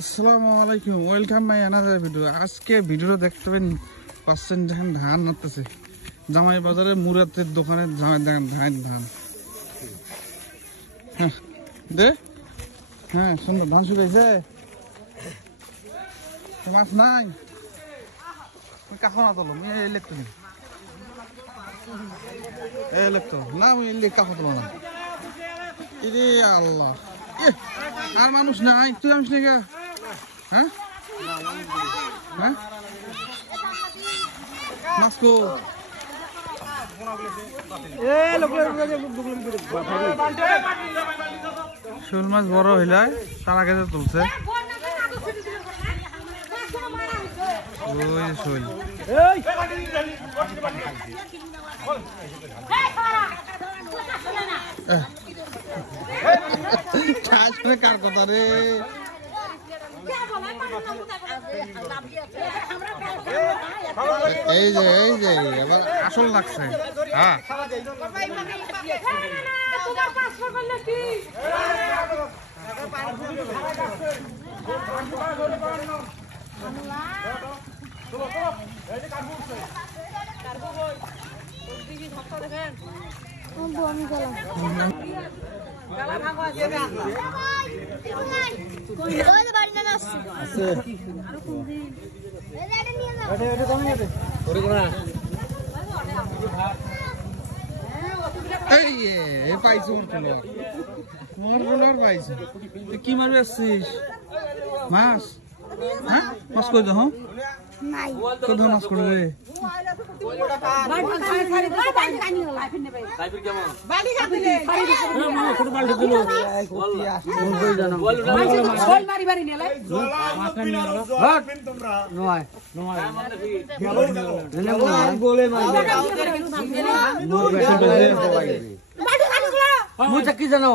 আসসালামু আলাইকুম, welcome my another video. আজকে ভিডিওটা দেখতে পাবেন পাচ্ছেন যখন ধান নাড়তেছে জামাই বাজারে মুরাতের দোকানে দেখেন ধান দে। হ্যাঁ সুন্দর ধান শুকাইছে, মাছ নাই কাকা না তোলো লেখতো লেখতো না কাকা তোলো না। ইরে আল্লাহ, আর মানুষ নাই, তুই জানিস নাকি? হ্যাঁ হ্যাঁ মাস্কো শোল মাছ বড় হইলে তার আগে তুলছে ওই শোল। কার কথা রে, এই যে এবার আসল লাগছে। হ্যাঁ পাইছি কি মারবে আসছিস মাছ? হ্যাঁ মাছ কই দাও কোথাও মাছ করবে मुझे की जानो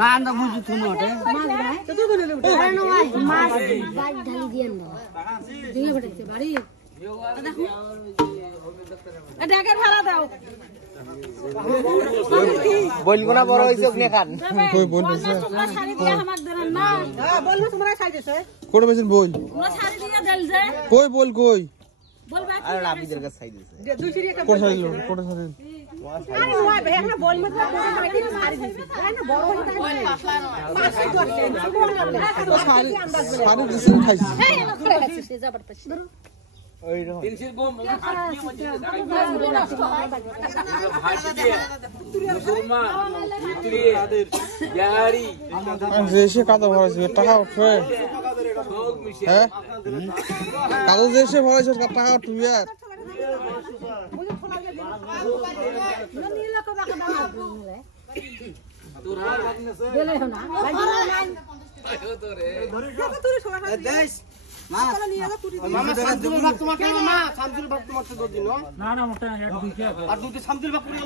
ना ना मुझे सुनो टे मास बात ढाली दियन दो दिने बटे बाड़ी देखो ए ढाके भाड़ा दाओ बोल गुना बड़ হইছে ওখানে খান কই বল বলছে শাড়ি দিয়া আমাক দেন না হ্যাঁ বলবো তোমরা শাড়ি দিছে কোন বেছেন বল তোমরা শাড়ি দিয়া দেল যে কই বল কই বল বাকি আর আপনাদের কাছে শাড়ি দিছে দুইশরি একটা কোন শাড়ি কোন শাড়ি আরে ওই ভাই আমরা বল মত শাড়ি দিছে তাই না বড় হইতা শাড়ি দিছে খাইছি এই করে খাইছি জবরদস্ত ওই রকম তিনশির বম ভাষি দিয়ে মুসলমান ইত্রি ইয়ারি দেশে কাদা ভরাইছে টাকা উঠবে। হ্যাঁ কাদা দেশে ভরাইছে টাকা উঠবে আর না না মোটা এক দুই আর দুই সামদুল বাকুড়ি